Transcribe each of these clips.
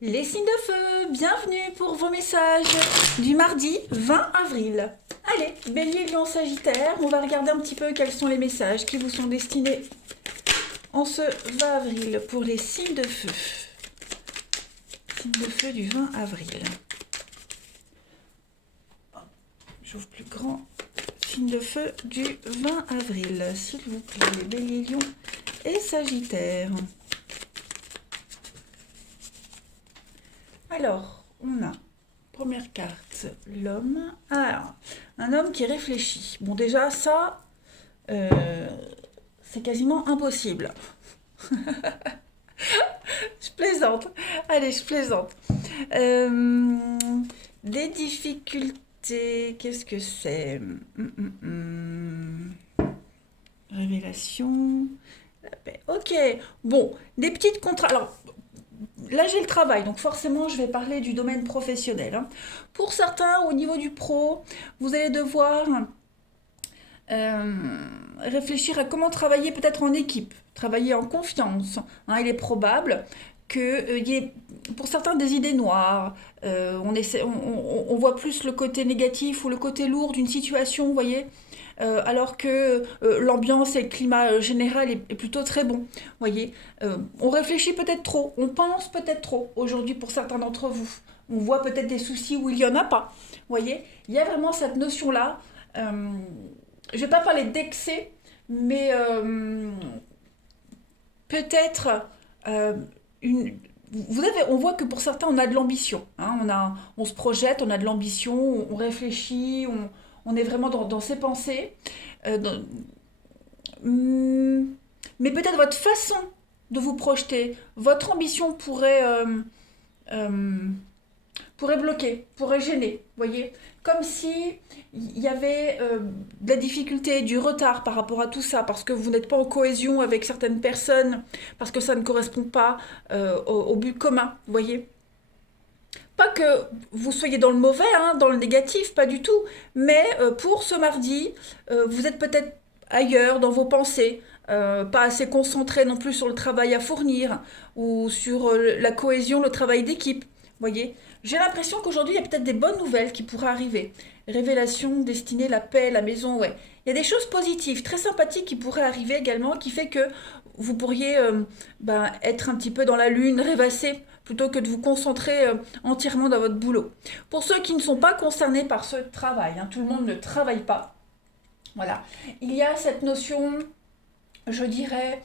Les signes de feu, bienvenue pour vos messages du mardi 20 avril. Allez, Bélier, Lion, Sagittaire, on va regarder un petit peu quels sont les messages qui vous sont destinés en ce 20 avril pour les signes de feu. Signes de feu du 20 avril. J'ouvre plus grand. Signe de feu du 20 avril, s'il vous plaît, Bélier, Lion et Sagittaire. Alors, on a, première carte, l'homme. Alors, un homme qui réfléchit. Bon, déjà, ça, c'est quasiment impossible. Je plaisante. Allez, je plaisante. Des difficultés, qu'est-ce que c'est? Révélation. La paix. Ok, bon, des petites contrats. Alors, là, j'ai le travail, donc forcément, je vais parler du domaine professionnel, hein. Pour certains, au niveau du pro, vous allez devoir euh, réfléchir à comment travailler peut-être en équipe, travailler en confiance, hein. Il est probable qu'il y ait pour certains des idées noires. On voit plus le côté négatif ou le côté lourd d'une situation, vous voyez, alors que l'ambiance et le climat général est plutôt très bon. Voyez, on réfléchit peut-être trop, on pense peut-être trop aujourd'hui pour certains d'entre vous. On voit peut-être des soucis où il n'y en a pas. Voyez, il y a vraiment cette notion-là. Je ne vais pas parler d'excès, mais peut-être euh, une, vous avez, on voit que pour certains, on a de l'ambition, hein. On se projette, on a de l'ambition, on réfléchit, on est vraiment dans ses pensées. Euh, dans- Hum, mais peut-être votre façon de vous projeter, votre ambition euh, pourrait bloquer, pourrait gêner, voyez. Comme si il y avait de la difficulté, du retard par rapport à tout ça, parce que vous n'êtes pas en cohésion avec certaines personnes, parce que ça ne correspond pas au but commun, voyez. Pas que vous soyez dans le mauvais, hein, dans le négatif, pas du tout, mais pour ce mardi, vous êtes peut-être ailleurs dans vos pensées, pas assez concentré non plus sur le travail à fournir ou sur la cohésion, le travail d'équipe. Voyez, j'ai l'impression qu'aujourd'hui il y a peut-être des bonnes nouvelles qui pourraient arriver. Révélation, destinée, la paix, la maison, ouais. Il y a des choses positives, très sympathiques qui pourraient arriver également, qui fait que vous pourriez être un petit peu dans la lune, rêvasser, plutôt que de vous concentrer entièrement dans votre boulot. Pour ceux qui ne sont pas concernés par ce travail, hein, tout le monde ne travaille pas, voilà, il y a cette notion, je dirais,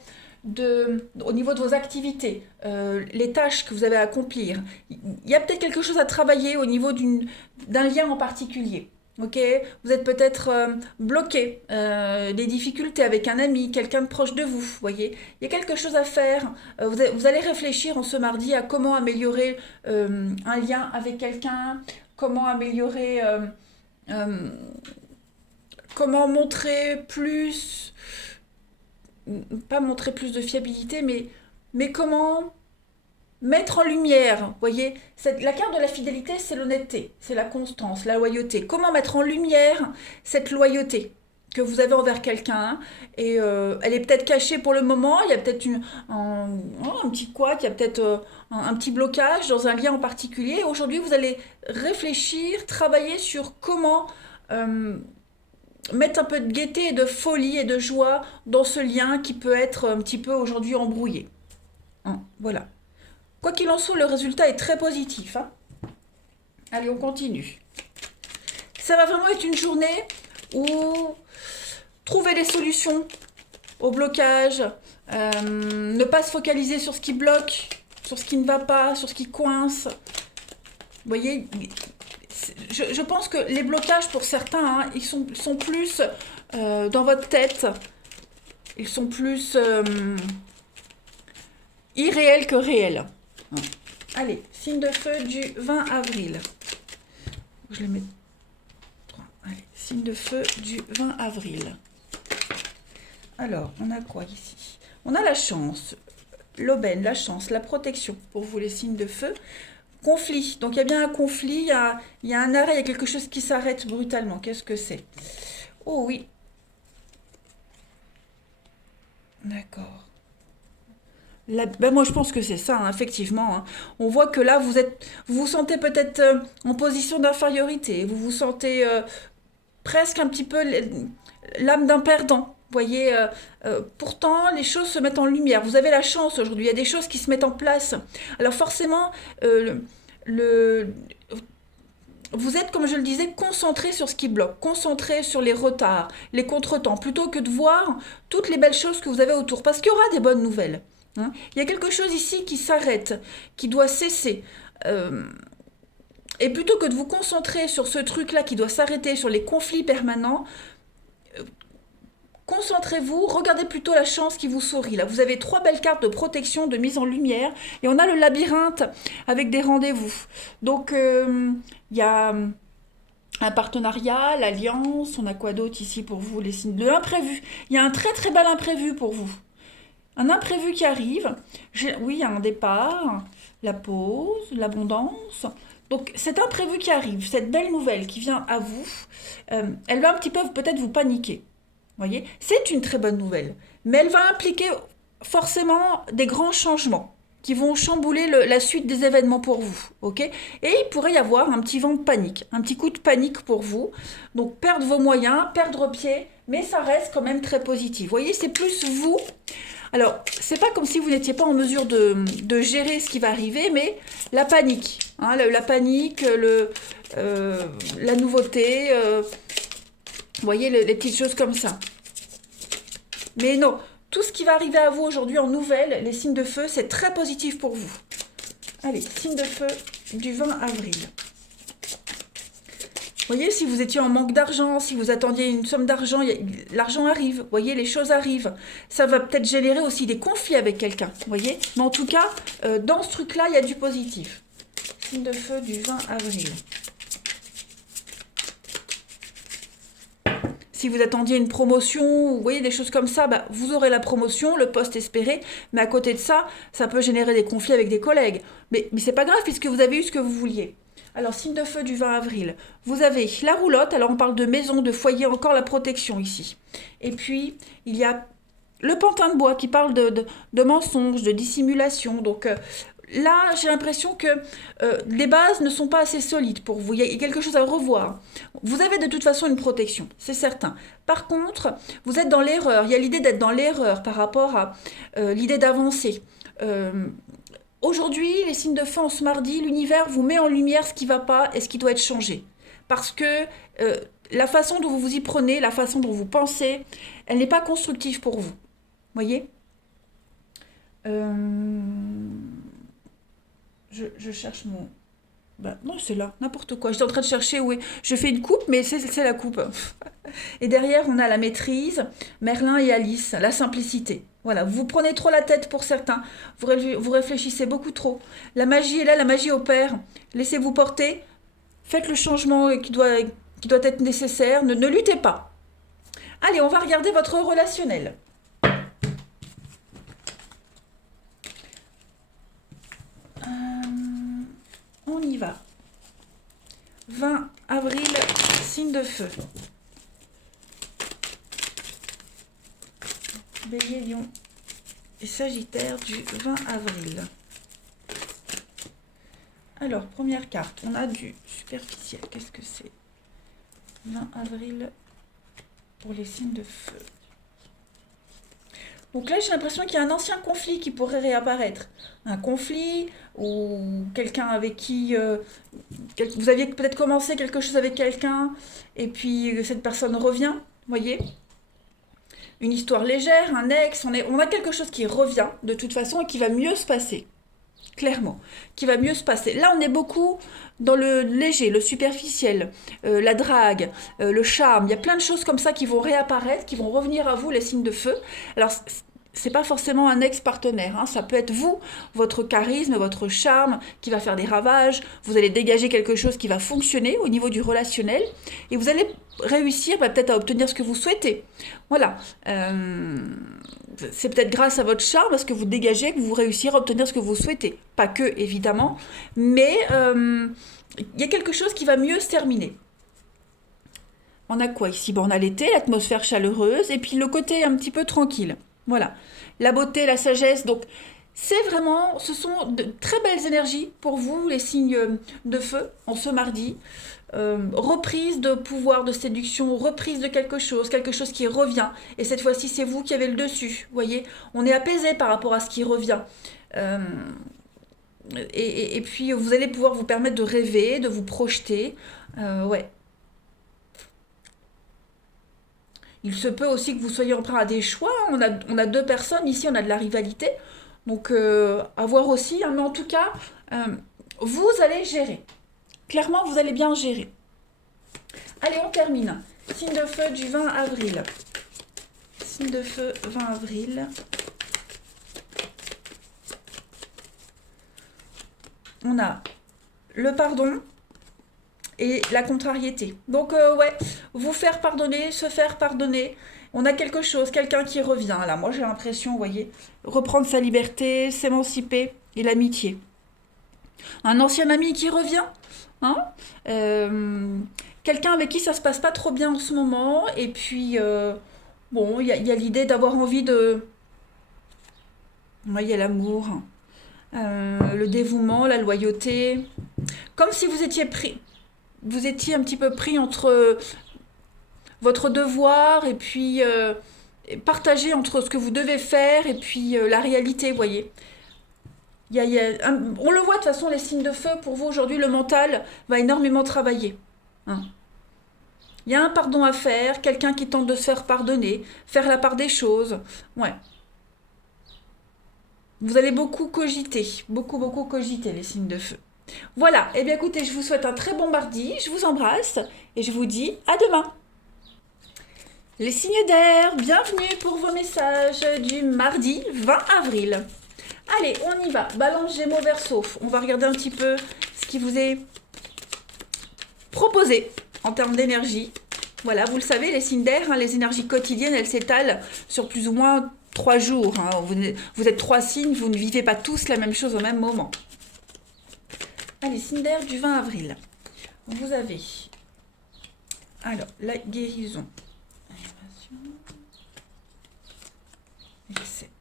au niveau de vos activités, les tâches que vous avez à accomplir. Il y a peut-être quelque chose à travailler au niveau d'un lien en particulier. Ok, vous êtes peut-être bloqué, des difficultés avec un ami, quelqu'un de proche de vous, voyez. Il y a quelque chose à faire. Vous allez réfléchir en ce mardi à comment améliorer un lien avec quelqu'un, comment améliorer, euh, comment montrer plus, pas montrer plus de fiabilité, mais comment mettre en lumière, vous voyez, la carte de la fidélité, c'est l'honnêteté, c'est la constance, la loyauté. Comment mettre en lumière cette loyauté que vous avez envers quelqu'un, et elle est peut-être cachée pour le moment, il y a peut-être un petit couac, il y a peut-être un petit blocage dans un lien en particulier. Aujourd'hui, vous allez réfléchir, travailler sur comment mettre un peu de gaieté et de folie et de joie dans ce lien qui peut être un petit peu aujourd'hui embrouillé, hein. Voilà. Quoi qu'il en soit, le résultat est très positif, hein. Allez, on continue. Ça va vraiment être une journée où trouver des solutions au blocage, ne pas se focaliser sur ce qui bloque, sur ce qui ne va pas, sur ce qui coince. Vous voyez, je pense que les blocages pour certains, hein, ils sont plus dans votre tête, ils sont plus irréels que réels. Allez, signe de feu du 20 avril. Je les mets. Allez, signe de feu du 20 avril. Alors, on a quoi ici? On a la chance, l'aubaine, la chance, la protection pour vous les signes de feu. Conflit. Donc il y a bien un conflit, il y a un arrêt, il y a quelque chose qui s'arrête brutalement. Qu'est-ce que c'est? Oh oui, d'accord. Ben moi, je pense que c'est ça, hein, effectivement, hein. On voit que là, vous vous sentez peut-être en position d'infériorité. Vous vous sentez presque un petit peu l'âme d'un perdant. Vous voyez, pourtant, les choses se mettent en lumière. Vous avez la chance aujourd'hui. Il y a des choses qui se mettent en place. Alors forcément, euh, le, vous êtes, comme je le disais, concentré sur ce qui bloque, concentré sur les retards, les contretemps, plutôt que de voir toutes les belles choses que vous avez autour. Parce qu'il y aura des bonnes nouvelles, hein. Il y a quelque chose ici qui s'arrête, qui doit cesser. Euh, et plutôt que de vous concentrer sur ce truc-là qui doit s'arrêter, sur les conflits permanents, concentrez-vous, regardez plutôt la chance qui vous sourit. Là, vous avez trois belles cartes de protection, de mise en lumière, et on a le labyrinthe avec des rendez-vous. Donc, il y a un partenariat, l'alliance, on a quoi d'autre ici pour vous, les signes de l'imprévu. Il y a un très très bel imprévu pour vous. Un imprévu qui arrive. Oui, il y a un départ, la pause, l'abondance. Donc cet imprévu qui arrive, cette belle nouvelle qui vient à vous, elle va un petit peu peut-être vous paniquer. Voyez, c'est une très bonne nouvelle, mais elle va impliquer forcément des grands changements qui vont chambouler la suite des événements pour vous, ok? Et il pourrait y avoir un petit vent de panique, un petit coup de panique pour vous. Donc perdre vos moyens, perdre pied, mais ça reste quand même très positif. Vous voyez, c'est plus vous. Alors, c'est pas comme si vous n'étiez pas en mesure de gérer ce qui va arriver, mais la panique, hein, la panique, la nouveauté, vous voyez, les petites choses comme ça. Mais non, tout ce qui va arriver à vous aujourd'hui en nouvelles, les signes de feu, c'est très positif pour vous. Allez, signe de feu du 20 avril. Vous voyez, si vous étiez en manque d'argent, si vous attendiez une somme d'argent, l'argent arrive. Vous voyez, les choses arrivent. Ça va peut-être générer aussi des conflits avec quelqu'un. Vous voyez, mais en tout cas, dans ce truc-là, il y a du positif. Signe de feu du 20 avril. Si vous attendiez une promotion, vous voyez des choses comme ça, bah, vous aurez la promotion, le poste espéré, mais à côté de ça, ça peut générer des conflits avec des collègues. Mais c'est pas grave puisque vous avez eu ce que vous vouliez. Alors, signe de feu du 20 avril, vous avez la roulotte, alors on parle de maison, de foyer, encore la protection ici. Et puis, il y a le pantin de bois qui parle de mensonges, de dissimulation. Donc là, j'ai l'impression que les bases ne sont pas assez solides pour vous. Il y a quelque chose à revoir. Vous avez de toute façon une protection, c'est certain. Par contre, vous êtes dans l'erreur. Il y a l'idée d'être dans l'erreur par rapport à l'idée d'avancer. Aujourd'hui, les signes de feu en ce mardi, l'univers vous met en lumière ce qui ne va pas et ce qui doit être changé. Parce que la façon dont vous vous y prenez, la façon dont vous pensez, elle n'est pas constructive pour vous. Voyez, euh, je cherche mon... Bah, non, c'est là, n'importe quoi. J'étais en train de chercher où est... Je fais une coupe, mais c'est la coupe. Et derrière, on a la maîtrise, Merlin et Alice, la simplicité. Voilà, vous prenez trop la tête pour certains, vous réfléchissez beaucoup trop. La magie est là, la magie opère. Laissez-vous porter, faites le changement qui doit être nécessaire, ne luttez pas. Allez, on va regarder votre relationnel. On y va. 20 avril, signe de feu. Bélier, Lion et Sagittaire du 20 avril. Alors, première carte, on a du superficiel. Qu'est-ce que c'est? 20 avril pour les signes de feu. Donc là, j'ai l'impression qu'il y a un ancien conflit qui pourrait réapparaître. Un conflit ou quelqu'un avec qui vous aviez peut-être commencé quelque chose avec quelqu'un et puis cette personne revient, vous voyez? Une histoire légère, un ex, on a quelque chose qui revient de toute façon et qui va mieux se passer. Clairement, qui va mieux se passer. Là, on est beaucoup dans le léger, le superficiel, la drague, le charme. Il y a plein de choses comme ça qui vont réapparaître, qui vont revenir à vous, les signes de feu. Alors, c'est pas forcément un ex-partenaire, hein. Ça peut être vous, votre charisme, votre charme qui va faire des ravages. Vous allez dégager quelque chose qui va fonctionner au niveau du relationnel et vous allez réussir peut-être à obtenir ce que vous souhaitez. Voilà. C'est peut-être grâce à votre charme, à ce que vous dégagez, que vous réussirez à obtenir ce que vous souhaitez. Pas que, évidemment, mais il y a quelque chose qui va mieux se terminer. On a quoi ici? Bon, on a l'été, l'atmosphère chaleureuse, et puis le côté un petit peu tranquille. Voilà. La beauté, la sagesse, donc C'est vraiment, ce sont de très belles énergies pour vous, les signes de feu, en ce mardi. Reprise de pouvoir de séduction, reprise de quelque chose qui revient. Et cette fois-ci, c'est vous qui avez le dessus. Vous voyez, on est apaisé par rapport à ce qui revient. Euh, et puis, vous allez pouvoir vous permettre de rêver, de vous projeter. Ouais. Il se peut aussi que vous soyez emprunt à des choix. On a deux personnes ici, on a de la rivalité. Donc, à voir aussi. Hein, mais en tout cas, vous allez gérer. Clairement, vous allez bien gérer. Allez, on termine. Signe de feu du 20 avril. Signe de feu 20 avril. On a le pardon et la contrariété. Donc, ouais, vous faire pardonner, se faire pardonner. On a quelque chose, quelqu'un qui revient. Là, moi, j'ai l'impression, vous voyez, reprendre sa liberté, s'émanciper et l'amitié. Un ancien ami qui revient, hein, quelqu'un avec qui ça se passe pas trop bien en ce moment, et puis bon, y a l'idée d'avoir envie de... Ouais, il y a l'amour, le dévouement, la loyauté, comme si vous étiez pris, vous étiez un petit peu pris entre votre devoir et puis partagé entre ce que vous devez faire et puis la réalité, vous voyez. On le voit de toute façon, les signes de feu, pour vous aujourd'hui, le mental va énormément travailler. Hein. Il y a un pardon à faire, quelqu'un qui tente de se faire pardonner, faire la part des choses. Ouais. Vous allez beaucoup cogiter, beaucoup cogiter les signes de feu. Voilà, et bien écoutez, je vous souhaite un très bon mardi, je vous embrasse et je vous dis à demain. Les signes d'air, bienvenue pour vos messages du mardi 20 avril. Allez, on y va. Balance, Gémeaux, Verseau. On va regarder un petit peu ce qui vous est proposé en termes d'énergie. Voilà, vous le savez, les signes d'air, hein, les énergies quotidiennes, elles s'étalent sur plus ou moins 3 jours. Hein. Vous êtes 3 signes, vous ne vivez pas tous la même chose au même moment. Allez, signes d'air du 20 avril. Vous avez, alors, la guérison.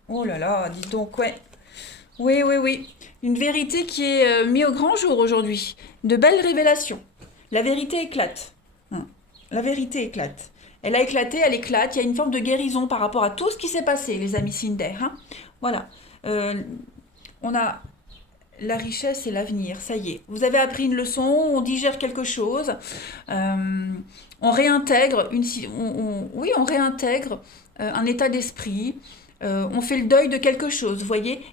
Oh là là, dis donc, ouais. Oui. Une vérité qui est mise au grand jour aujourd'hui. De belles révélations. La vérité éclate. La vérité éclate. Elle a éclaté, elle éclate. Il y a une forme de guérison par rapport à tout ce qui s'est passé, les amis Cinder. Hein. Voilà. On a la richesse et l'avenir. Ça y est. Vous avez appris une leçon, on digère quelque chose. On réintègre on réintègre un état d'esprit. On fait le deuil de quelque chose, vous voyez.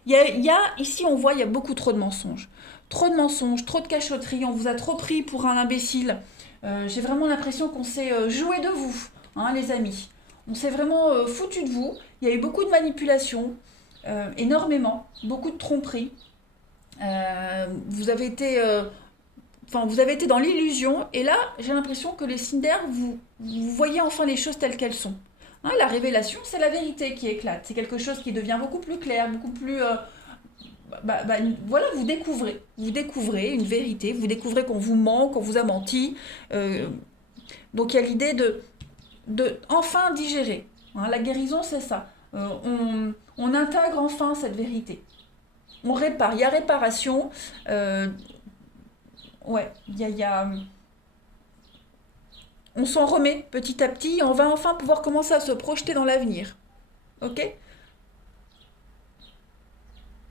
Ici, on voit, il y a beaucoup trop de mensonges. Trop de cachotterie. On vous a trop pris pour un imbécile. J'ai vraiment l'impression qu'on s'est joué de vous, hein, les amis. On s'est vraiment foutu de vous. Il y a eu beaucoup de manipulations, énormément, beaucoup de tromperies. Vous avez été... vous avez été dans l'illusion, et là, j'ai l'impression que les signes d'air, vous voyez enfin les choses telles qu'elles sont. Hein, la révélation, c'est la vérité qui éclate. C'est quelque chose qui devient beaucoup plus clair, beaucoup plus... voilà, vous découvrez une vérité, vous découvrez qu'on vous ment, qu'on vous a menti. Donc il y a l'idée de enfin digérer. Hein, la guérison, c'est ça. On intègre enfin cette vérité. On répare, il y a réparation. Ouais, il y a on s'en remet petit à petit et on va enfin pouvoir commencer à se projeter dans l'avenir. Ok.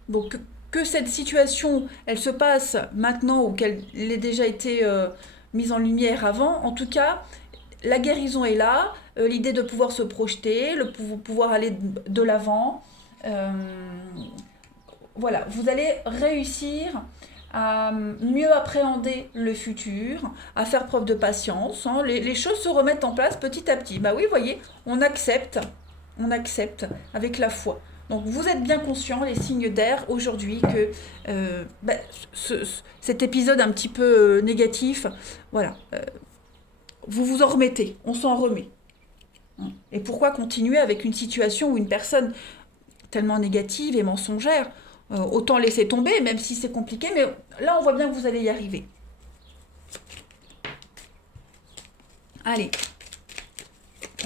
Donc que cette situation, elle se passe maintenant ou qu'elle ait déjà été mise en lumière avant, en tout cas, la guérison est là, l'idée de pouvoir se projeter, pouvoir aller de l'avant. Euh, voilà, vous allez réussir à mieux appréhender le futur, à faire preuve de patience. Hein. Les choses se remettent en place petit à petit. Bah oui, vous voyez, on accepte avec la foi. Donc vous êtes bien conscients, les signes d'air, aujourd'hui, que cet épisode un petit peu négatif, voilà, vous vous en remettez, on s'en remet. Hein. Et pourquoi continuer avec une situation où une personne tellement négative et mensongère, autant laisser tomber, même si c'est compliqué, mais là on voit bien que vous allez y arriver. Allez,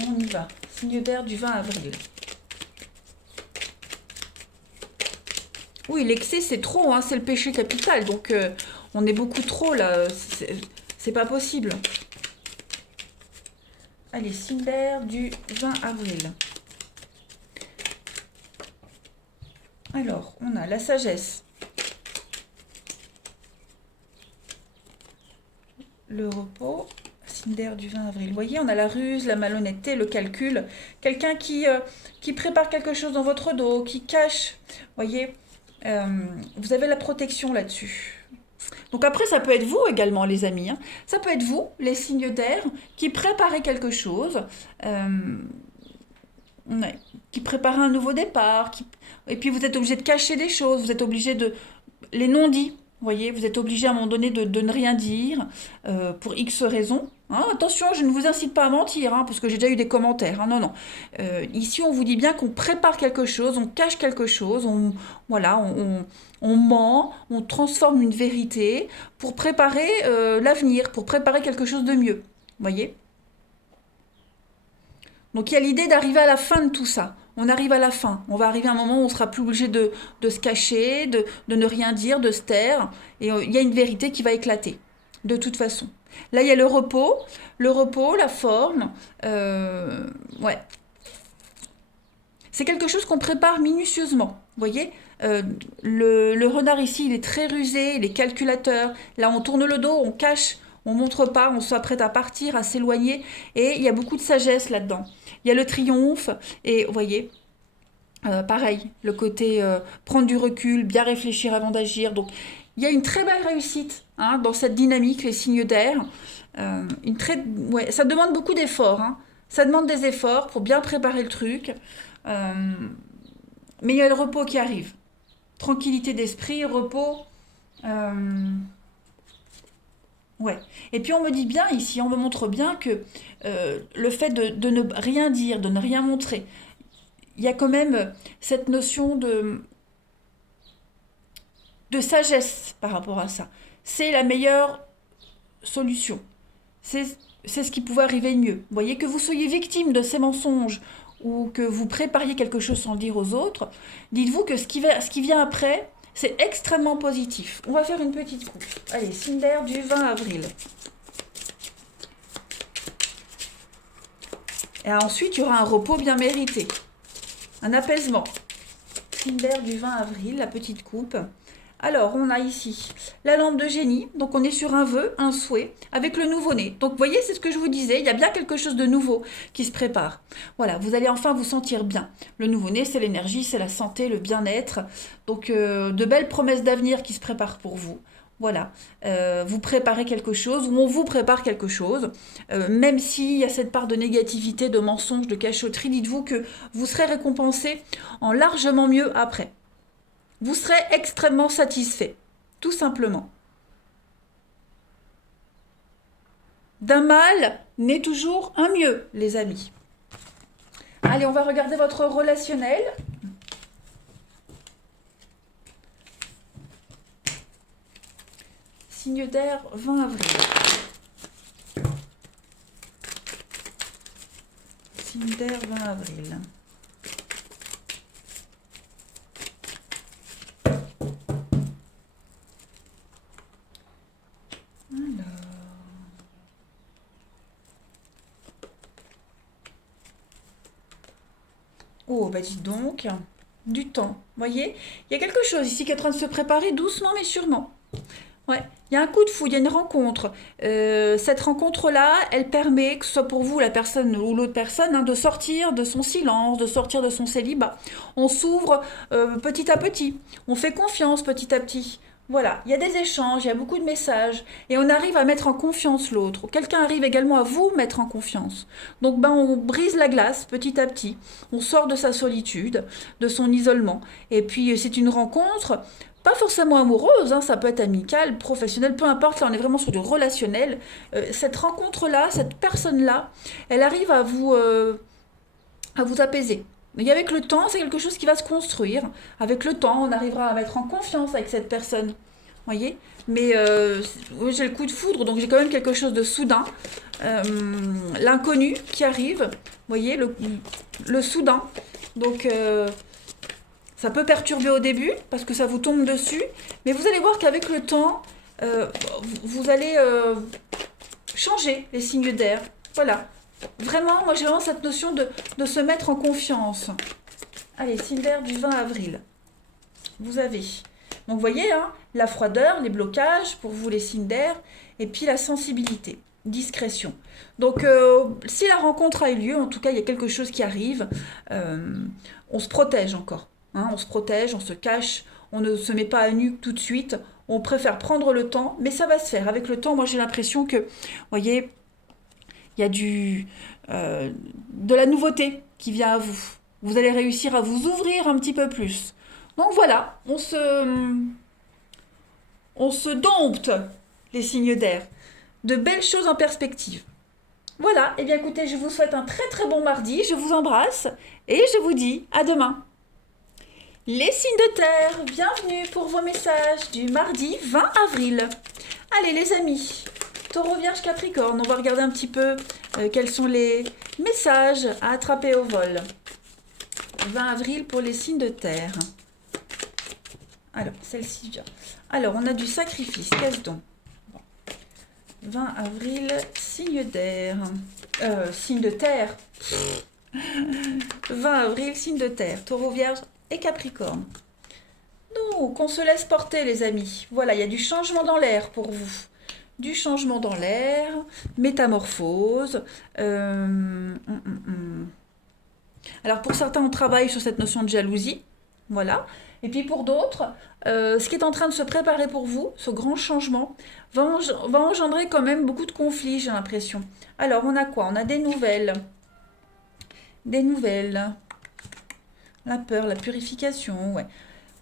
on y va. Signe d'air du 20 avril. Oui, l'excès, c'est trop, hein, c'est le péché capital. Donc, on est beaucoup trop là. C'est pas possible. Allez, Cinder du 20 avril. Alors, on a la sagesse. Le repos. Cinder du 20 avril. Vous voyez, on a la ruse, la malhonnêteté, le calcul. Quelqu'un qui prépare quelque chose dans votre dos, qui cache. Vous voyez, vous avez la protection là-dessus. Donc après, ça peut être vous également, les amis, hein. Ça peut être vous, les signes d'air, qui préparez quelque chose, euh, ouais, qui préparez un nouveau départ, et puis vous êtes obligé de cacher des choses, vous êtes obligé de... Les non-dits, vous voyez, vous êtes obligé à un moment donné de ne rien dire, pour X raisons. Hein. Attention, je ne vous incite pas à mentir, hein, parce que j'ai déjà eu des commentaires. Hein. Non, non. Ici, on vous dit bien qu'on prépare quelque chose, on cache quelque chose, voilà, on ment, on transforme une vérité pour préparer l'avenir, pour préparer quelque chose de mieux. Vous voyez? Donc il y a l'idée d'arriver à la fin de tout ça. On arrive à la fin. On va arriver à un moment où on sera plus obligé de se cacher, de ne rien dire, de se taire. Et il y a une vérité qui va éclater, de toute façon. Là, il y a le repos, la forme. Ouais. C'est quelque chose qu'on prépare minutieusement. Vous voyez, le renard ici, il est très rusé, il est calculateur. Là, on tourne le dos, on cache, on montre pas, on s'apprête à partir, à s'éloigner. Et il y a beaucoup de sagesse là-dedans. Il y a le triomphe, et vous voyez, pareil, le côté prendre du recul, bien réfléchir avant d'agir. Donc, il y a une très belle réussite hein, dans cette dynamique, les signes d'air. Ouais, ça demande beaucoup d'efforts. Hein. Ça demande des efforts pour bien préparer le truc. Euh, mais il y a le repos qui arrive. Tranquillité d'esprit, repos. euh, ouais. Et puis on me dit bien ici, on me montre bien que le fait de ne rien dire, de ne rien montrer, il y a quand même cette notion de sagesse par rapport à ça. C'est la meilleure solution. C'est c'est ce qui pouvait arriver de mieux. Vous voyez, que vous soyez victime de ces mensonges ou que vous prépariez quelque chose sans le dire aux autres, dites-vous que ce qui vient après, c'est extrêmement positif. On va faire une petite coupe. Allez, Cinder du 20 avril. Et ensuite, il y aura un repos bien mérité. Un apaisement. Cinder du 20 avril, la petite coupe. Alors, on a ici la lampe de génie. Donc, on est sur un vœu, un souhait, avec le nouveau-né. Donc, vous voyez, c'est ce que je vous disais. Il y a bien quelque chose de nouveau qui se prépare. Voilà, vous allez enfin vous sentir bien. Le nouveau-né, c'est l'énergie, c'est la santé, le bien-être. Donc, de belles promesses d'avenir qui se préparent pour vous. Voilà, vous préparez quelque chose ou on vous prépare quelque chose. Même s'il y a cette part de négativité, de mensonge, de cachotterie, dites-vous que vous serez récompensé en largement mieux après. Vous serez extrêmement satisfait, tout simplement. D'un mal naît toujours un mieux, les amis. Allez, on va regarder votre relationnel. Signe d'air, 20 avril. Signe d'air, 20 avril. Oh, bah dites donc, du temps. Vous voyez, il y a quelque chose ici qui est en train de se préparer doucement mais sûrement. Ouais, il y a un coup de foudre, il y a une rencontre. Cette rencontre-là, elle permet, que ce soit pour vous, la personne ou l'autre personne, hein, de sortir de son silence, de sortir de son célibat. On s'ouvre petit à petit, on fait confiance petit à petit. Voilà, il y a des échanges, il y a beaucoup de messages, et on arrive à mettre en confiance l'autre. Quelqu'un arrive également à vous mettre en confiance. Donc ben, on brise la glace petit à petit, on sort de sa solitude, de son isolement. Et puis c'est une rencontre pas forcément amoureuse, hein, ça peut être amical, professionnel, peu importe, là on est vraiment sur du relationnel. Cette rencontre-là, cette personne-là, elle arrive à vous apaiser. Et avec le temps, c'est quelque chose qui va se construire. Avec le temps, on arrivera à mettre en confiance avec cette personne. Vous voyez. Mais oui, j'ai le coup de foudre, donc j'ai quand même quelque chose de soudain. L'inconnu qui arrive, vous voyez, le soudain. Donc, Ça peut perturber au début parce que ça vous tombe dessus, mais vous allez voir qu'avec le temps, vous allez changer les signes d'air. Voilà. Vraiment, moi j'ai vraiment cette notion de se mettre en confiance. Allez, signe d'air du 20 avril. Vous avez. Donc vous voyez, hein, la froideur, les blocages, pour vous les signes d'air, et puis la sensibilité, discrétion. Donc si la rencontre a eu lieu, en tout cas il y a quelque chose qui arrive, on se protège encore. Hein, on se protège, on se cache, on ne se met pas à nu tout de suite, on préfère prendre le temps, mais ça va se faire. Avec le temps, moi j'ai l'impression que, vous voyez, il y a de la nouveauté qui vient à vous. Vous allez réussir à vous ouvrir un petit peu plus. Donc voilà, on se dompte les signes d'air. De belles choses en perspective. Voilà, et bien écoutez, je vous souhaite un très très bon mardi, je vous embrasse et je vous dis à demain. Les signes de terre, bienvenue pour vos messages du mardi 20 avril. Allez les amis, Taureau, Vierge, Capricorne, on va regarder un petit peu quels sont les messages à attraper au vol. 20 avril pour les signes de terre. Alors, celle-ci vient. Alors, on a du sacrifice, qu'est-ce donc? 20 avril, signe d'air. Signe de terre. 20 avril, signe de terre. Taureau, Vierge et Capricorne. Donc, on se laisse porter, les amis. Voilà, il y a du changement dans l'air pour vous. Du changement dans l'air, métamorphose. Alors, pour certains, on travaille sur cette notion de jalousie. Voilà. Et puis pour d'autres, ce qui est en train de se préparer pour vous, ce grand changement, va engendrer quand même beaucoup de conflits, j'ai l'impression. Alors, on a quoi? On a des nouvelles. Des nouvelles. La peur, la purification, ouais.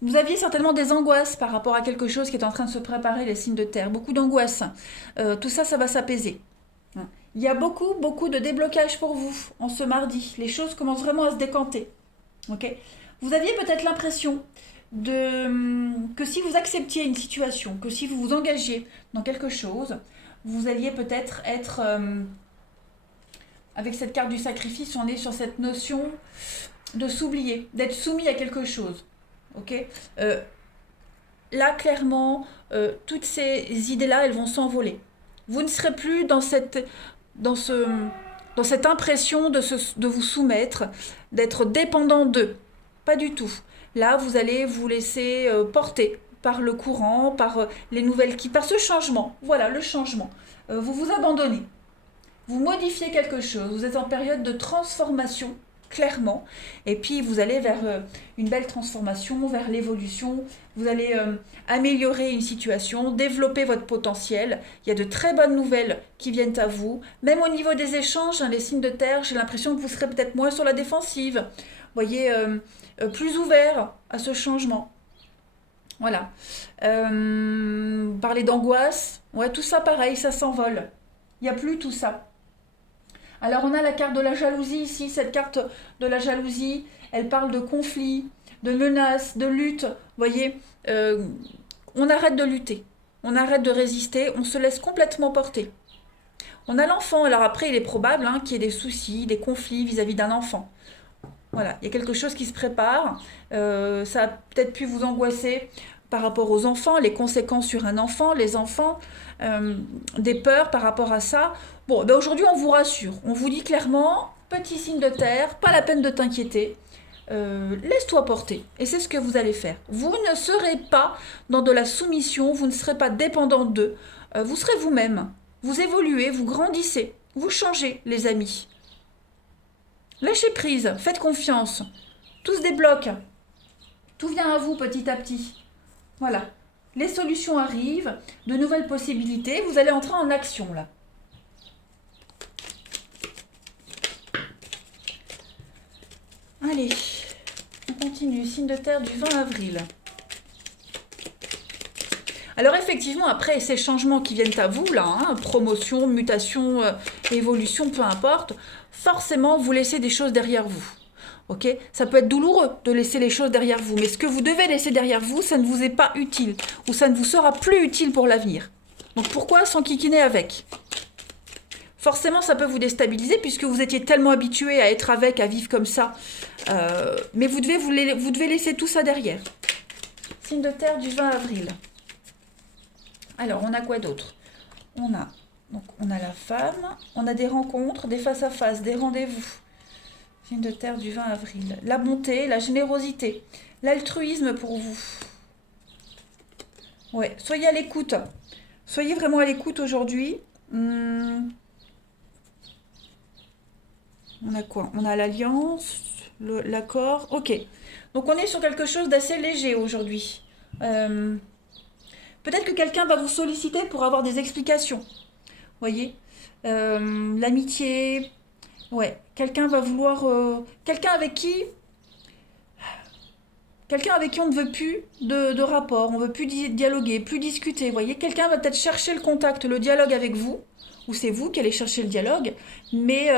Vous aviez certainement des angoisses par rapport à quelque chose qui est en train de se préparer, les signes de terre. Beaucoup d'angoisses. Tout ça, ça va s'apaiser. Il y a beaucoup de déblocage pour vous en ce mardi. Les choses commencent vraiment à se décanter. Ok? Vous aviez peut-être l'impression que si vous acceptiez une situation, que si vous vous engagiez dans quelque chose, vous alliez peut-être être, avec cette carte du sacrifice, on est sur cette notion de s'oublier, d'être soumis à quelque chose. Ok, là, clairement, toutes ces idées-là, elles vont s'envoler. Vous ne serez plus dans cette impression de vous soumettre, d'être dépendant d'eux. Pas du tout. Là, vous allez vous laisser porter par le courant, par les nouvelles par ce changement. Voilà, le changement. Vous vous abandonnez. Vous modifiez quelque chose. Vous êtes en période de transformation, clairement. Et puis, vous allez vers une belle transformation, vers l'évolution. Vous allez améliorer une situation, développer votre potentiel. Il y a de très bonnes nouvelles qui viennent à vous. Même au niveau des échanges, hein, les signes de terre, j'ai l'impression que vous serez peut-être moins sur la défensive. Vous voyez, plus ouvert à ce changement. Voilà. Parler d'angoisse, ouais, tout ça pareil, ça s'envole. Il n'y a plus tout ça. Alors on a la carte de la jalousie ici, cette carte de la jalousie, elle parle de conflits, de menaces, de lutte. Vous voyez, on arrête de lutter, on arrête de résister, on se laisse complètement porter. On a l'enfant, alors après il est probable qu'il y ait des soucis, des conflits vis-à-vis d'un enfant. Voilà, il y a quelque chose qui se prépare, ça a peut-être pu vous angoisser par rapport aux enfants, les conséquences sur un enfant, les enfants, des peurs par rapport à ça. Bon, ben aujourd'hui on vous rassure, on vous dit clairement, petit signe de terre, pas la peine de t'inquiéter, laisse-toi porter. Et c'est ce que vous allez faire. Vous ne serez pas dans de la soumission, vous ne serez pas dépendant d'eux, vous serez vous-même, vous évoluez, vous grandissez, vous changez les amis. Lâchez prise, faites confiance, tout se débloque, tout vient à vous petit à petit. Voilà, les solutions arrivent, de nouvelles possibilités, vous allez entrer en action là. Allez, on continue, signe de terre du 20 avril. Alors effectivement, après ces changements qui viennent à vous, là, promotion, mutation, évolution, peu importe, forcément, vous laissez des choses derrière vous. Ok, ça peut être douloureux de laisser les choses derrière vous, mais ce que vous devez laisser derrière vous, ça ne vous est pas utile, ou ça ne vous sera plus utile pour l'avenir. Donc pourquoi s'enquiquiner avec? Forcément, ça peut vous déstabiliser puisque vous étiez tellement habitué à être avec, à vivre comme ça. Mais vous devez laisser tout ça derrière. Signe de terre du 20 avril. Alors, on a quoi d'autre? On a la femme, on a des rencontres, des face-à-face, des rendez-vous. Signe de terre du 20 avril. La bonté, la générosité, l'altruisme pour vous. Ouais, soyez à l'écoute. Soyez vraiment à l'écoute aujourd'hui. On a quoi? On a l'alliance, l'accord. Ok. Donc on est sur quelque chose d'assez léger aujourd'hui. Euh, Peut-être que quelqu'un va vous solliciter pour avoir des explications. Voyez? L'amitié. Ouais. Quelqu'un va vouloir. Quelqu'un avec qui on ne veut plus de rapport, on ne veut plus dialoguer, plus discuter. Vous voyez, quelqu'un va peut-être chercher le contact, le dialogue avec vous, ou c'est vous qui allez chercher le dialogue, mais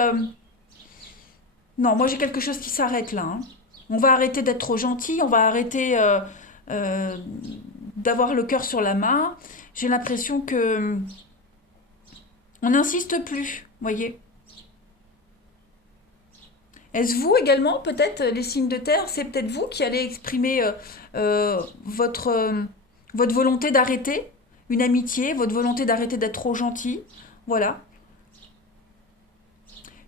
non, moi j'ai quelque chose qui s'arrête là, hein. On va arrêter d'être trop gentil, on va arrêter euh, d'avoir le cœur sur la main. J'ai l'impression que on n'insiste plus, vous voyez. Est-ce vous également, peut-être, les signes de terre, c'est peut-être vous qui allez exprimer votre volonté d'arrêter une amitié, votre volonté d'arrêter d'être trop gentil. Voilà.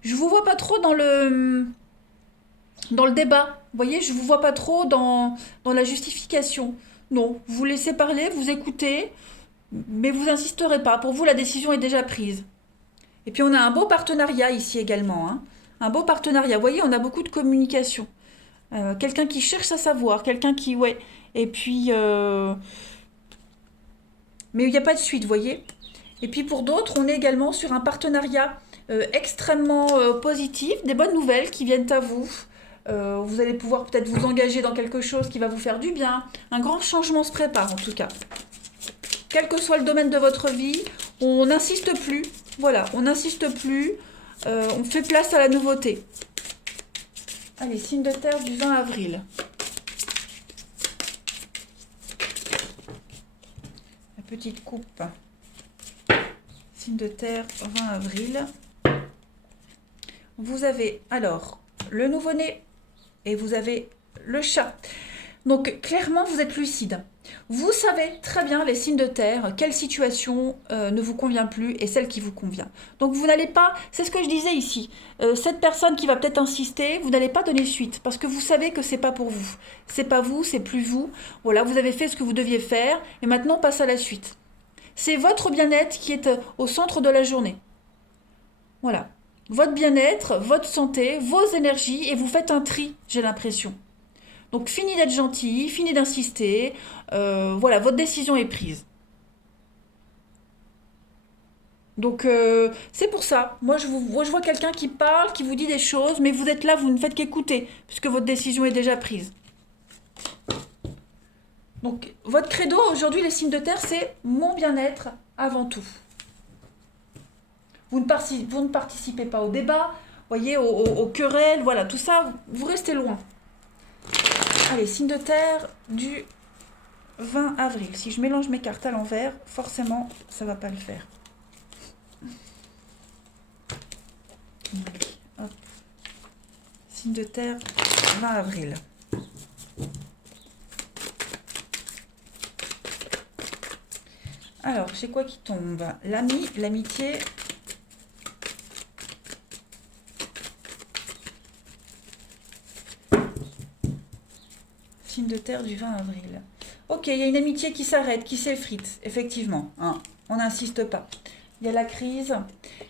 Je vous vois pas trop dans le débat. Vous voyez, je vous vois pas trop dans la justification. Non, vous laissez parler, vous écoutez, mais vous insisterez pas. Pour vous, la décision est déjà prise. Et puis on a un beau partenariat ici également, hein. Un beau partenariat. Vous voyez, on a beaucoup de communication. Quelqu'un qui cherche à savoir, quelqu'un qui, ouais. Et puis, mais il n'y a pas de suite, vous voyez. Et puis pour d'autres, on est également sur un partenariat extrêmement positif, des bonnes nouvelles qui viennent à vous. Vous allez pouvoir peut-être vous engager dans quelque chose qui va vous faire du bien. Un grand changement se prépare en tout cas. Quel que soit le domaine de votre vie, on n'insiste plus. Voilà, on n'insiste plus. On fait place à la nouveauté. Allez, signe de terre du 20 avril. La petite coupe. Signe de terre 20 avril. Vous avez alors le nouveau-né et vous avez le chat. Donc clairement, vous êtes lucide. Vous savez très bien, les signes de terre, quelle situation ne vous convient plus et celle qui vous convient. Donc vous n'allez pas, c'est ce que je disais ici, cette personne qui va peut-être insister, vous n'allez pas donner suite parce que vous savez que c'est pas pour vous. C'est pas vous, c'est plus vous. Voilà, vous avez fait ce que vous deviez faire et maintenant on passe à la suite. C'est votre bien-être qui est au centre de la journée. Voilà. Votre bien-être, votre santé, vos énergies et vous faites un tri, j'ai l'impression. Donc fini d'être gentil, fini d'insister, voilà, votre décision est prise. Donc c'est pour ça. Moi, je vois quelqu'un qui parle, qui vous dit des choses, mais vous êtes là, vous ne faites qu'écouter, puisque votre décision est déjà prise. Donc votre credo aujourd'hui, les signes de terre, c'est mon bien-être avant tout. Vous ne participez pas au débat, voyez, aux querelles, voilà, tout ça, vous restez loin. Allez, signe de terre du 20 avril. Si je mélange mes cartes à l'envers, forcément, ça va pas le faire. Hop. Signe de terre, 20 avril. Alors, c'est quoi qui tombe? L'ami, l'amitié. Signe de terre du 20 avril. Ok, il y a une amitié qui s'arrête, qui s'effrite, effectivement, hein. On n'insiste pas. Il y a la crise,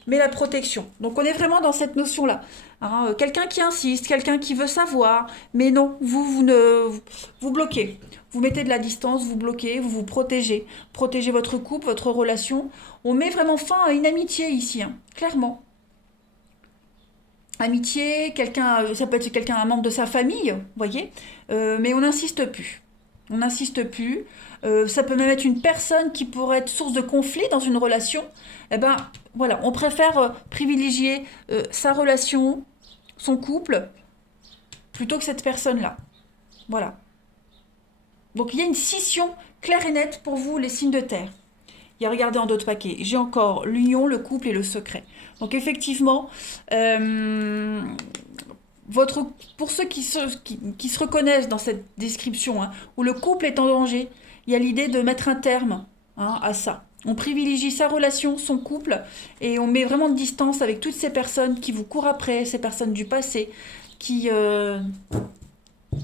mais la protection. Donc on est vraiment dans cette notion-là, hein. Quelqu'un qui insiste, quelqu'un qui veut savoir, mais non, vous bloquez. Vous mettez de la distance, vous bloquez, vous vous protégez. Protégez votre couple, votre relation. On met vraiment fin à une amitié ici, hein, clairement. Amitié, quelqu'un, ça peut être quelqu'un, un membre de sa famille, vous voyez, mais on n'insiste plus. On n'insiste plus. Ça peut même être une personne qui pourrait être source de conflit dans une relation. Eh ben, voilà, on préfère privilégier sa relation, son couple, plutôt que cette personne-là. Voilà. Donc il y a une scission claire et nette pour vous, les signes de terre. Il y a regardez en d'autres paquets. J'ai encore l'union, le couple et le secret. Donc effectivement, votre, pour ceux qui se reconnaissent dans cette description, hein, où le couple est en danger, il y a l'idée de mettre un terme, hein, à ça. On privilégie sa relation, son couple, et on met vraiment de distance avec toutes ces personnes qui vous courent après, ces personnes du passé, qui, euh,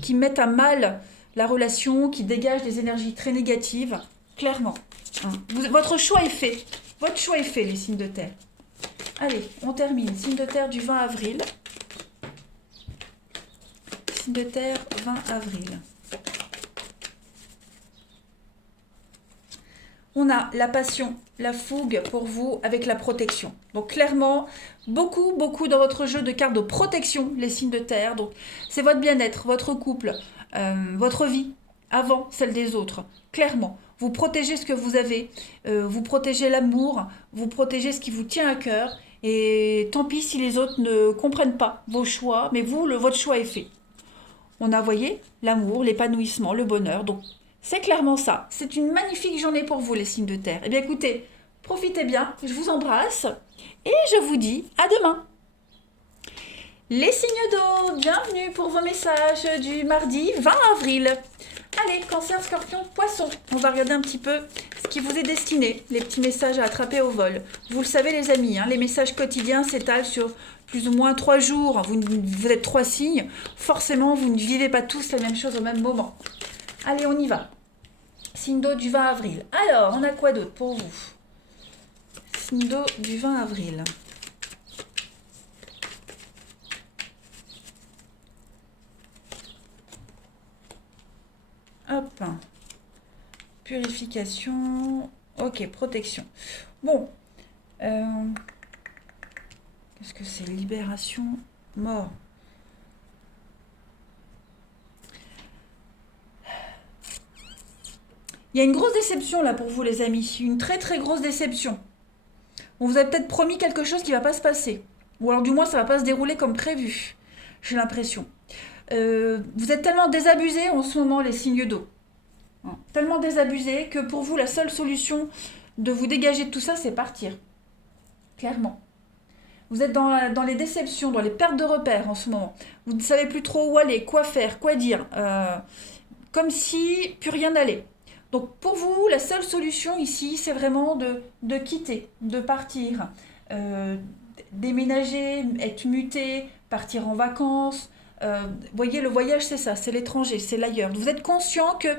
qui mettent à mal la relation, qui dégagent des énergies très négatives, clairement. Hein. Votre choix est fait. Votre choix est fait, les signes de terre. Allez, on termine. Signe de terre du 20 avril. Signe de terre, 20 avril. On a la passion, la fougue pour vous avec la protection. Donc clairement, beaucoup dans votre jeu de cartes de protection, les signes de terre. Donc c'est votre bien-être, votre couple, votre vie avant celle des autres. Clairement, vous protégez ce que vous avez, vous protégez l'amour, vous protégez ce qui vous tient à cœur. Et tant pis si les autres ne comprennent pas vos choix, mais vous, votre choix est fait. On a, voyé, l'amour, l'épanouissement, le bonheur. Donc, c'est clairement ça. C'est une magnifique journée pour vous, les signes de terre. Eh bien, écoutez, profitez bien, je vous embrasse et je vous dis à demain. Les signes d'eau, bienvenue pour vos messages du mardi 20 avril. Allez, cancer, scorpion, poisson. On va regarder un petit peu ce qui vous est destiné, les petits messages à attraper au vol. Vous le savez les amis, hein, les messages quotidiens s'étalent sur plus ou moins 3 jours. Vous êtes 3 signes. Forcément, vous ne vivez pas tous la même chose au même moment. Allez, on y va. Signe d'eau du 20 avril. Alors, on a quoi d'autre pour vous? Signe d'eau du 20 avril. Hop. Purification. Ok, protection. Bon. Qu'est-ce que c'est? Libération. Mort. Il y a une grosse déception là pour vous les amis. Une très grosse déception. On vous a peut-être promis quelque chose qui ne va pas se passer. Ou alors du moins ça ne va pas se dérouler comme prévu. J'ai l'impression. Vous êtes tellement désabusés en ce moment les signes d'eau. Hein, tellement désabusés que pour vous la seule solution de vous dégager de tout ça c'est partir. Clairement. Vous êtes dans les déceptions, dans les pertes de repères en ce moment. Vous ne savez plus trop où aller, quoi faire, quoi dire. Comme si plus rien n'allait. Donc pour vous, la seule solution ici, c'est vraiment de quitter, de partir, déménager, être muté, partir en vacances. Vous voyez, le voyage, c'est ça, c'est l'étranger, c'est l'ailleurs. Vous êtes conscient que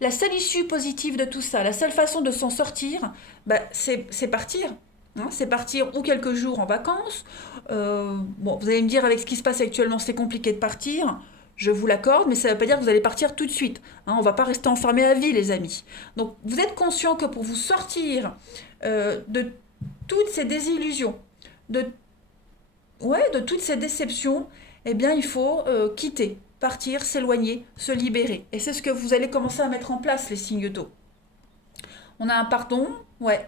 la seule issue positive de tout ça, la seule façon de s'en sortir, bah, c'est partir. Hein, c'est partir ou quelques jours en vacances. Bon, vous allez me dire, avec ce qui se passe actuellement, c'est compliqué de partir. Je vous l'accorde, mais ça ne veut pas dire que vous allez partir tout de suite. Hein, on ne va pas rester enfermé à vie, les amis. Donc, vous êtes conscient que pour vous sortir de toutes ces désillusions, de toutes ces déceptions, eh bien, il faut quitter, partir, s'éloigner, se libérer. Et c'est ce que vous allez commencer à mettre en place, les signes d'eau. On a un pardon,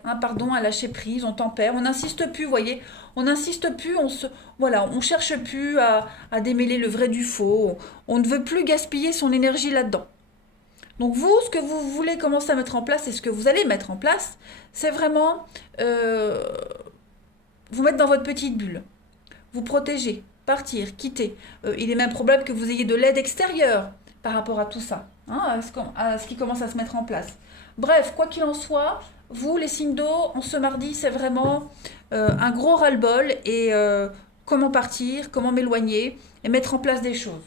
un pardon, à lâcher prise, on tempère, on n'insiste plus, vous voyez, on n'insiste plus, on cherche plus à démêler le vrai du faux, on ne veut plus gaspiller son énergie là-dedans. Donc vous, ce que vous voulez commencer à mettre en place et ce que vous allez mettre en place, c'est vraiment vous mettre dans votre petite bulle, vous protéger, partir, quitter. Il est même probable que vous ayez de l'aide extérieure par rapport à tout ça, hein, à ce qui commence à se mettre en place. Bref, quoi qu'il en soit, vous, les signes d'eau, en ce mardi, c'est vraiment un gros ras-le-bol et comment partir, comment m'éloigner et mettre en place des choses.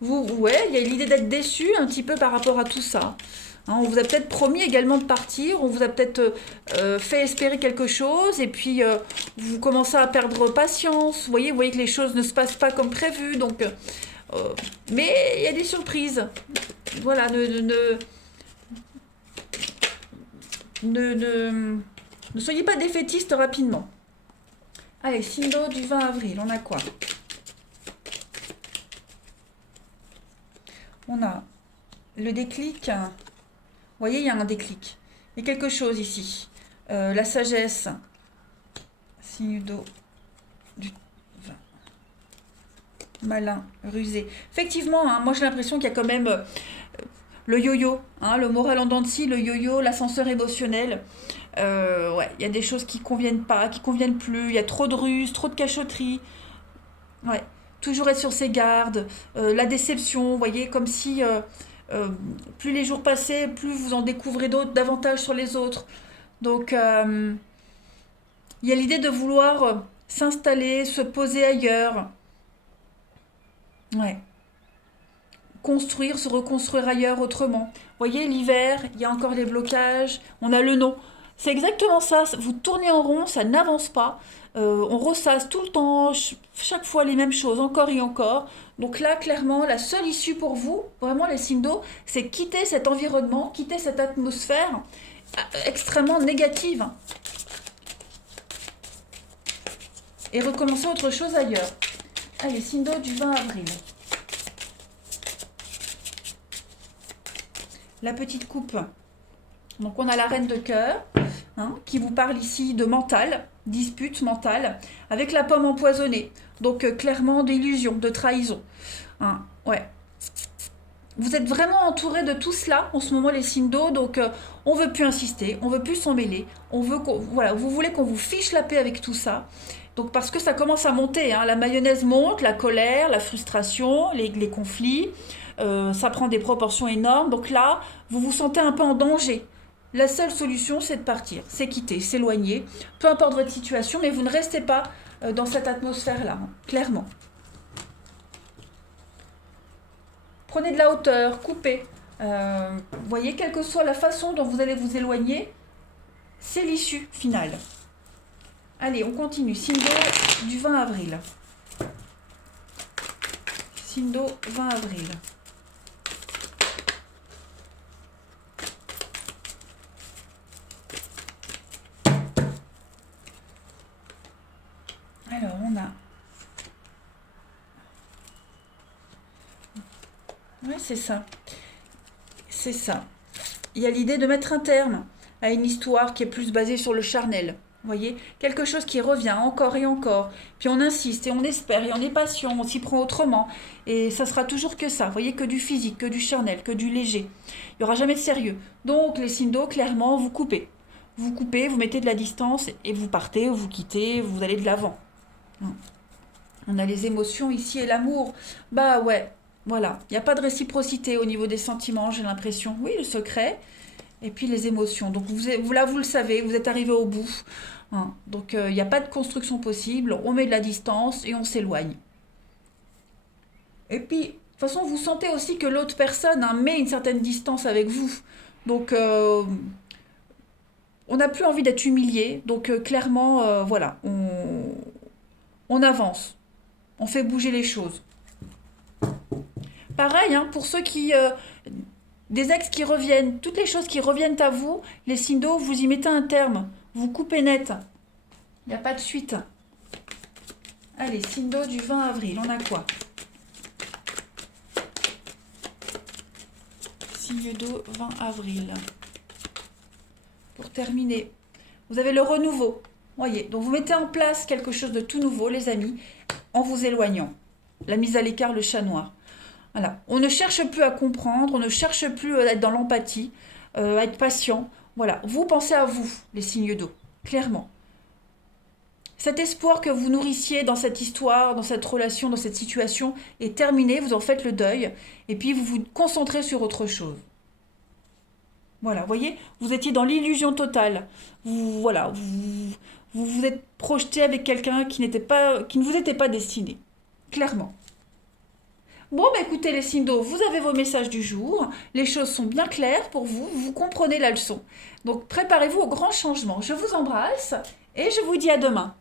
Vous, ouais, il y a l'idée d'être déçu un petit peu par rapport à tout ça. Hein, on vous a peut-être promis également de partir, on vous a peut-être fait espérer quelque chose et puis vous commencez à perdre patience. Vous voyez que les choses ne se passent pas comme prévu, donc... mais il y a des surprises. Voilà, ne soyez pas défaitiste rapidement. Allez, signe d'eau du 20 avril, on a quoi? On a le déclic. Vous voyez, il y a un déclic. Il y a quelque chose ici. La sagesse. Signe d'eau du 20. Malin, rusé. Effectivement, hein, moi j'ai l'impression qu'il y a quand même le yo-yo, hein, le moral en dents de scie, le yo-yo, l'ascenseur émotionnel. Ouais, il y a des choses qui conviennent pas, qui conviennent plus. Il y a trop de ruses, trop de cachotterie. Ouais, toujours être sur ses gardes. La déception, vous voyez, comme si euh, plus les jours passaient, plus vous en découvrez d'autres, davantage sur les autres. Donc, il y a l'idée de vouloir s'installer, se poser ailleurs. Ouais. Construire, se reconstruire ailleurs autrement. Vous voyez, l'hiver, il y a encore les blocages, on a le non. C'est exactement ça, vous tournez en rond, ça n'avance pas. On ressasse tout le temps, chaque fois les mêmes choses, encore et encore. Donc là, clairement, la seule issue pour vous, vraiment les signes d'eau, c'est quitter cet environnement, quitter cette atmosphère extrêmement négative et recommencer autre chose ailleurs. Allez, signe d'eau du 20 avril. La petite coupe. Donc on a la reine de cœur, hein, qui vous parle ici de mental, dispute mentale, avec la pomme empoisonnée. Donc clairement d'illusion, de trahison. Hein, ouais. Vous êtes vraiment entouré de tout cela en ce moment les signes d'eau, donc on veut plus insister, on veut plus s'en mêler, on veut voilà, vous voulez qu'on vous fiche la paix avec tout ça. Donc parce que ça commence à monter, hein, la mayonnaise monte, la colère, la frustration, les conflits, ça prend des proportions énormes. Donc là, vous vous sentez un peu en danger. La seule solution, c'est de partir, c'est quitter, s'éloigner, peu importe votre situation, mais vous ne restez pas dans cette atmosphère-là, hein, clairement. Prenez de la hauteur, coupez. Vous voyez, quelle que soit la façon dont vous allez vous éloigner, c'est l'issue finale. Allez, on continue. Signe d'eau du 20 avril. Signe d'eau 20 avril. Alors, on a... Oui, c'est ça. C'est ça. Il y a l'idée de mettre un terme à une histoire qui est plus basée sur le charnel. Vous voyez, quelque chose qui revient encore et encore. Puis on insiste et on espère et on est patient, on s'y prend autrement. Et ça sera toujours que ça. Vous voyez, que du physique, que du charnel, que du léger. Il n'y aura jamais de sérieux. Donc les signes d'eau, clairement, vous coupez. Vous coupez, vous mettez de la distance et vous partez, vous quittez, vous allez de l'avant. On a les émotions ici et l'amour. Bah ouais, voilà. Il n'y a pas de réciprocité au niveau des sentiments, j'ai l'impression. Oui, le secret. Et puis les émotions. Donc là, vous le savez, vous êtes arrivé au bout. Hein. Donc il n'y a pas de construction possible. On met de la distance et on s'éloigne. Et puis, de toute façon, vous sentez aussi que l'autre personne, hein, met une certaine distance avec vous. Donc, on n'a plus envie d'être humilié. Donc, clairement, voilà, on avance. On fait bouger les choses. Pareil, hein, pour ceux qui... des ex qui reviennent, toutes les choses qui reviennent à vous, les signes d'eau, vous y mettez un terme. Vous coupez net. Il n'y a pas de suite. Allez, signe d'eau du 20 avril, on a quoi? Signe d'eau 20 avril. Pour terminer, vous avez le renouveau. Voyez, donc vous mettez en place quelque chose de tout nouveau, les amis, en vous éloignant. La mise à l'écart, le chat noir. Voilà. On ne cherche plus à comprendre, on ne cherche plus à être dans l'empathie, à être patient. Voilà. Vous pensez à vous, les signes d'eau, clairement. Cet espoir que vous nourrissiez dans cette histoire, dans cette relation, dans cette situation est terminé, vous en faites le deuil, et puis vous vous concentrez sur autre chose. Voilà, vous voyez, vous étiez dans l'illusion totale. Voilà, vous vous êtes projeté avec quelqu'un qui ne vous était pas destiné, clairement. Bon, bah écoutez les signes d'eau, vous avez vos messages du jour, les choses sont bien claires pour vous, vous comprenez la leçon. Donc préparez-vous au grand changement. Je vous embrasse et je vous dis à demain.